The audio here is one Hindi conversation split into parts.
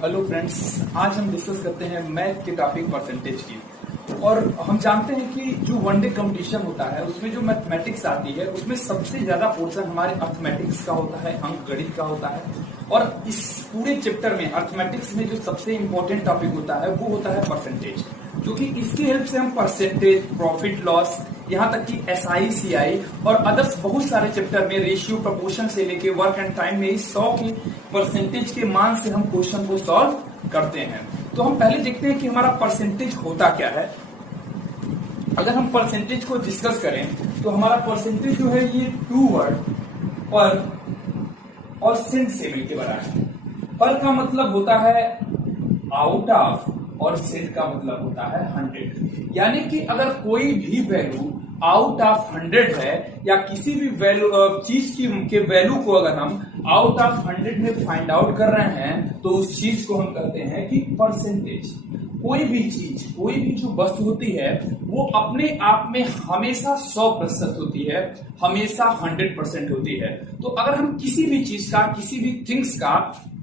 हेलो फ्रेंड्स, आज हम डिस्कस करते हैं मैथ के टॉपिक परसेंटेज की। और हम जानते हैं कि जो वनडे कंपटीशन होता है उसमें जो मैथमेटिक्स आती है उसमें सबसे ज्यादा पोर्शन हमारे अर्थमेटिक्स का होता है, अंक गणित का होता है। और इस पूरे चैप्टर में अर्थमेटिक्स में जो सबसे इंपॉर्टेंट टॉपिक होता है वो होता है परसेंटेज, क्योंकि इसकी हेल्प से हम परसेंटेज, प्रॉफिट लॉस, यहाँ तक कि SI CI और अदर्स बहुत सारे चैप्टर में रेशियो, प्रपोर्शन से लेके वर्क एंड टाइम में 100 के परसेंटेज के मान से हम क्वेश्चन को सॉल्व करते हैं। तो हम पहले देखते हैं कि हमारा परसेंटेज होता क्या है। अगर हम परसेंटेज को डिस्कस करें तो हमारा परसेंटेज जो है ये 2 वर्ड पर और सेंट से मिलकर बना है। पर का मतलब होता है आउट ऑफ और सेंट का मतलब होता है 100। यानी कि अगर कोई भी वैल्यू आउट ऑफ 100 है या किसी भी वैल्यू चीज के वैल्यू को अगर हम आउट ऑफ 100 में फाइंड आउट कर रहे हैं तो उस चीज को हम कहते हैं कि परसेंटेज। कोई भी चीज, कोई भी जो वस्तु होती है वो अपने आप में हमेशा 100% होती है, हमेशा 100% होती है। तो अगर हम किसी भी चीज का, किसी भी थिंग्स का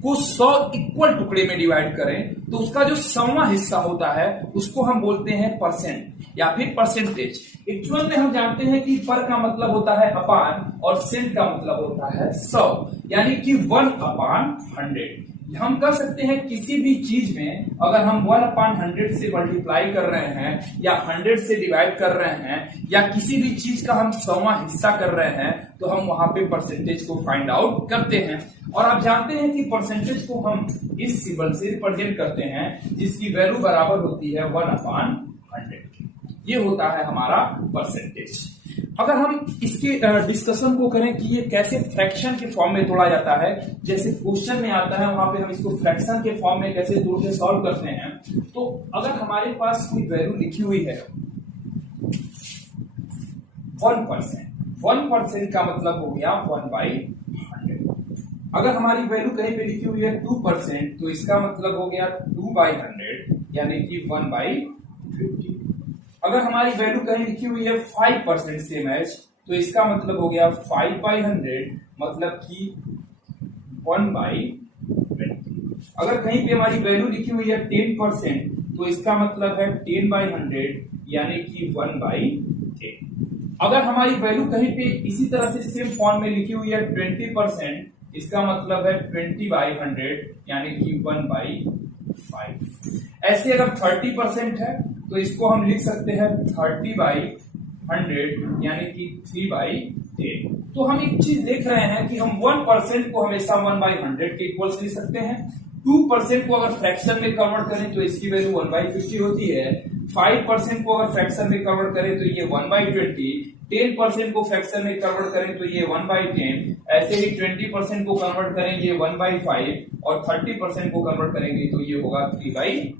को 100 इक्वल टुकड़े में डिवाइड करें तो उसका जो 100वां हिस्सा होता है उसको हम बोलते हैं परसेंट या फिर परसेंटेज। एक्चुअल में हम जानते हैं कि पर का मतलब होता है अपान और सेंट का मतलब होता है 100, यानी कि 1/100। हम कह सकते हैं किसी भी चीज में अगर हम 1/100 से मल्टीप्लाई कर रहे हैं या 100 से डिवाइड कर रहे हैं या किसी भी चीज का हम 100वां हिस्सा कर रहे हैं तो हम वहां पे परसेंटेज को फाइंड आउट करते हैं। और आप जानते हैं कि परसेंटेज को हम इस सिंबल से रिप्रेजेंट करते हैं जिसकी वैल्यू बराबर होती है 1/100। ये होता है हमारा परसेंटेज। अगर हम इसके डिस्कशन को करें कि ये कैसे फ्रैक्शन के फॉर्म में तोड़ा जाता है, जैसे क्वेश्चन में आता है वहां पे हम इसको फ्रैक्शन के फॉर्म में कैसे तोड़ के सॉल्व करते हैं। तो अगर हमारे पास कोई वैल्यू लिखी हुई है 1%, 1% का मतलब हो गया 1/100। अगर हमारी वैल्यू कहीं पे लिखी हुई है 2% तो इसका मतलब हो गया 2/100 यानी कि 1/50। अगर हमारी वैल्यू कहीं लिखी हुई है 5% सेम एज तो इसका मतलब हो गया 5/100 मतलब कि 1/20। अगर कहीं पे हमारी वैल्यू लिखी हुई है 10% तो इसका मतलब है 10/100 यानी कि 1/10। अगर हमारी वैल्यू कहीं पे इसी तरह से सेम फॉर्म में लिखी हुई है 20%, इसका मतलब है 20/100 यानी कि 1/5। ऐसे अगर 30% है तो इसको हम लिख सकते हैं 30/100 यानी कि 3/10। तो हम एक चीज देख रहे हैं कि हम 1% को हमेशा 1/100 के इक्वल लिख सकते हैं। 2% को अगर फ्रैक्शन में कन्वर्ट करें तो इसकी वैल्यू 1/50 होती है। 5% को अगर फ्रैक्शन में कन्वर्ट करें तो ये 1/20। 10% को फ्रैक्शन में कन्वर्ट करें तो ये 1/10। ऐसे ही 20% को कन्वर्ट करें ये 1/5 और 30% को कन्वर्ट करेंगे तो ये होगा 3/10।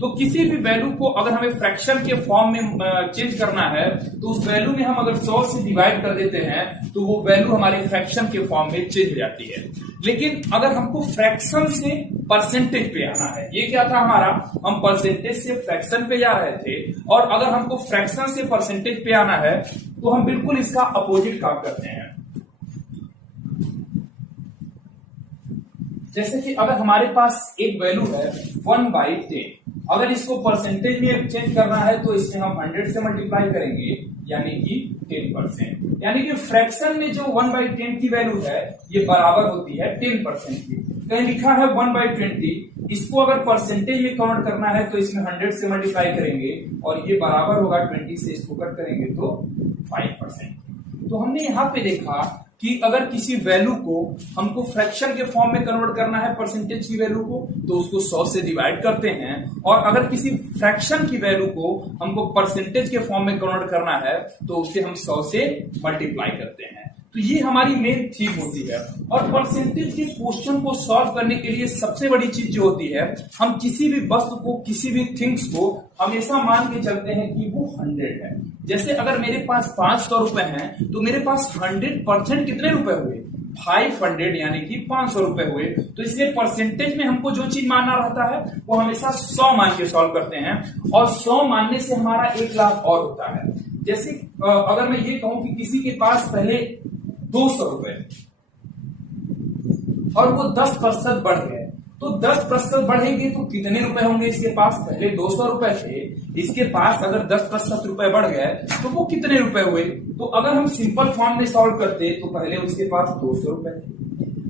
तो किसी भी वैल्यू को अगर हमें फ्रैक्शन के फॉर्म में चेंज करना है तो उस वैल्यू में हम अगर 100 से डिवाइड कर देते हैं तो वो वैल्यू हमारे फ्रैक्शन के फॉर्म में चेंज हो जाती है। लेकिन अगर हमको फ्रैक्शन से परसेंटेज पे आना है, ये क्या था हमारा, हम परसेंटेज से फ्रैक्शन पे जा रहे थे, और अगर हमको फ्रैक्शन से परसेंटेज पे आना है तो हम बिल्कुल इसका अपोजिट काम करते हैं। जैसे कि अगर हमारे पास एक वैल्यू है 1/10, अगर इसको परसेंटेज में चेंज करना है तो इसमें हम 100 से मल्टीप्लाई करेंगे यानी कि 10%। यानी कि फ्रैक्शन में जो 1/10 की वैल्यू है ये बराबर होती है 10% की। कहीं लिखा है 1/20, इसको अगर परसेंटेज में कन्वर्ट करना है तो इसमें 100 से मल्टीप्लाई करेंगे और ये बराबर होगा 20 से इसको कट करेंगे तो 5%। तो हमने यहाँ पे देखा कि अगर किसी वैल्यू को हमको फ्रैक्शन के फॉर्म में कन्वर्ट करना है, परसेंटेज की वैल्यू को, तो उसको 100 से डिवाइड करते हैं, और अगर किसी फ्रैक्शन की वैल्यू को हमको परसेंटेज के फॉर्म में कन्वर्ट करना है तो उसे हम 100 से मल्टीप्लाई करते हैं। तो ये हमारी मेन थीम होती है। और परसेंटेज के क्वेश्चन को सॉल्व करने के लिए सबसे बड़ी चीज जो होती है, हम किसी भी वस्तु को, किसी भी थिंग्स को हमेशा मान के चलते हैं कि वो 100 है। जैसे अगर मेरे पास 500 रुपए हैं तो मेरे पास 100% कितने रुपए हुए, 500 यानी कि 500 रुपए हुए। तो इसलिए परसेंटेज में हमको जो चीज मानना रहता है वो हमेशा 100 मान के सॉल्व करते हैं, और 100 मानने से हमारा 1 लाख और होता है। जैसे अगर मैं ये कहूं कि किसी के पास पहले 200 रुपए और वो 10% बढ़ गए तो 10% बढ़ेंगे तो कितने रुपए होंगे इसके पास? पहले 200 रुपए थे, इसके पास अगर 10% रुपए बढ़ गए तो वो कितने रुपए हुए? तो अगर हम सिंपल फॉर्म में सॉल्व करते तो पहले उसके पास 200 रुपए थे,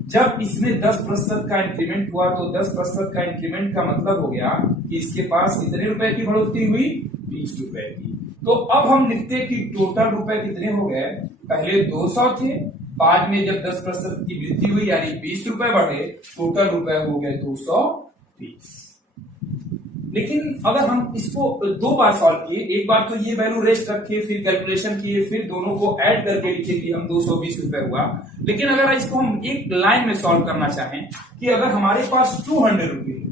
जब इसमें 10% का इंक्रीमेंट हुआ तो 10% का इंक्रीमेंट का मतलब हो गया कि इसके पास कितने रुपए की बढ़ोतरी हुई? 20 रुपए की। तो अब हम लिखते कि टोटल रुपए कितने हो गए? पहले 200 थे, बाद में जब 10% की वृद्धि हुई यानी 20 रुपए बढ़े, टोटल रुपए हो गए 220। लेकिन अगर हम इसको दो बार सॉल्व किए, एक बार तो ये वैल्यू रेस्ट रखे, फिर कैलकुलेशन किए, फिर दोनों को ऐड करके लिखे कि हम 220 रुपए हुआ। लेकिन अगर इसको हम एक लाइन में सॉल्व करना चाहें कि अगर हमारे पास 200 रुपए,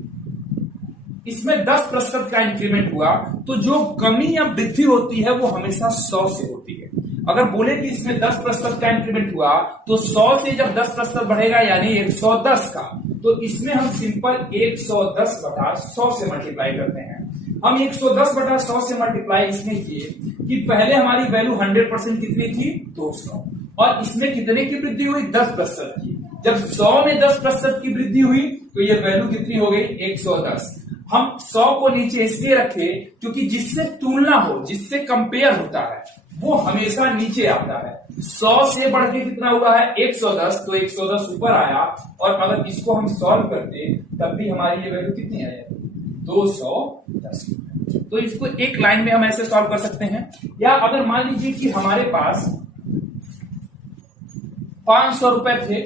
इसमें 10% का इंक्रीमेंट हुआ, तो जो कमी या वृद्धि होती है वो हमेशा 100 से होती है। अगर बोले कि इसमें 10% का इंक्रीमेंट हुआ तो 100 से जब 10% बढ़ेगा यानी 110 का, तो इसमें हम सिंपल 110 बटा 100 से मल्टीप्लाई करते हैं। हम 110 बटा 100 से मल्टीप्लाई इसमें किए कि पहले हमारी वैल्यू 100% कितनी थी? 200, और इसमें कितने की वृद्धि हुई? 10% की। जब 100 में 10% की वृद्धि हुई तो ये वैल्यू कितनी हो गई? 110। हम 100 को नीचे इसलिए रखे क्योंकि जिससे तुलना हो, जिससे कंपेयर होता है, वो हमेशा नीचे आता है। 100 से बढ़ के कितना हुआ है? 110, तो 110 ऊपर आया, और अगर इसको हम सॉल्व करते तब भी हमारी ये वैल्यू कितनी आए? 210। तो इसको एक लाइन में हम ऐसे सॉल्व कर सकते हैं। या अगर मान लीजिए कि हमारे पास 500 रुपए थे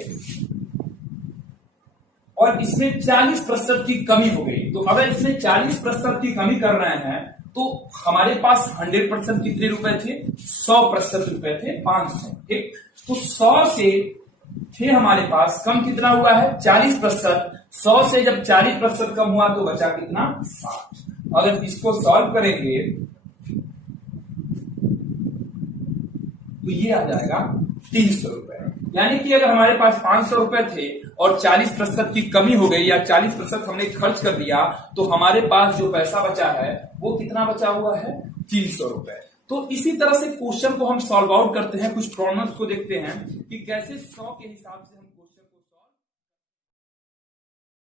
और इसमें 40% की कमी हो गई, तो अगर इसमें 40% की कमी कर रहे हैं तो हमारे पास 100% कितने रुपए थे? 100% रुपए थे, 500। ठीक, तो 100 से थे हमारे पास, कम कितना हुआ है? 40%। 100 से जब 40% कम हुआ तो बचा कितना? 60। अगर इसको सॉल्व करेंगे तो ये आ जाएगा 300 रुपए। यानी कि अगर हमारे पास 500 रुपए थे और 40% की कमी हो गई या 40% हमने खर्च कर दिया, तो हमारे पास जो पैसा बचा है वो कितना बचा हुआ है? 300 रुपए। तो इसी तरह से क्वेश्चन को हम सॉल्व आउट करते हैं, कुछ प्रॉब्लम्स को देखते हैं कि कैसे 100 के हिसाब से